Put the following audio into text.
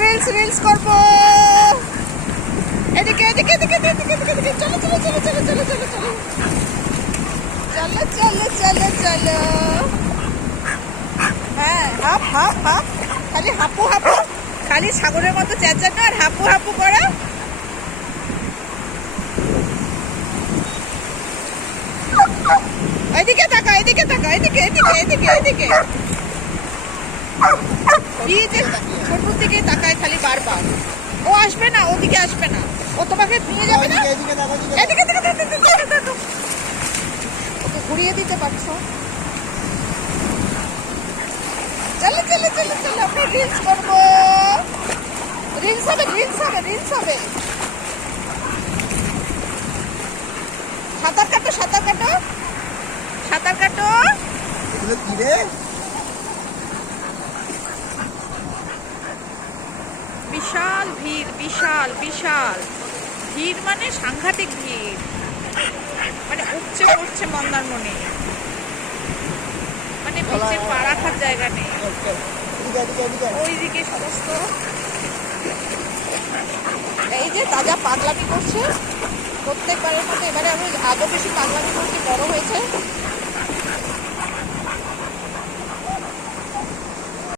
Reels reels করবো। এদিকে এদিকে এদিকে এদিকে এদিকে এদিকে চলো চলো চলো চলো চলো চলো চলো চলো চলো চলো চলো। হ্যাঁ হাপ হাপ হাপ, খালি হাপু হাপু, খালি সাগরের মতো চেঁচানো আর হাপু হাপু করা। এদিকে তাকা এদিকে তাকা এদিকে এদিকে এদিকে এদিকে। কি যে ছোটুর দিকে তাকায় খালি বারবার। ও আসবে না, ওদিকে আসবে না, ও তোমাকে নিয়ে যাবে না। এদিকে ওকে ঘুরিয়ে দিতে পারছো। চলো চলো চলো চলো, আমরা রিলস করবো। রিলস হবে রিলস হবে রিলস হবে। সাঁতার কাটো সাঁতার কাটো সাঁতার কাটো। কি রে? বিশাল ভিড়, বিশাল বিশাল ভিড়, মানে সাংঘাতিক ভিড়, মানে উপচে পড়ছে মন্দারমণি, মানে বিচে পা রাখার জায়গা নেই। ওইদিকে সমস্ত এই যে তাজা পাগলামি করছে প্রত্যেকবারের মতো। এবারে আমি আরো বেশি পাগলামি করছি, বড় হয়েছে।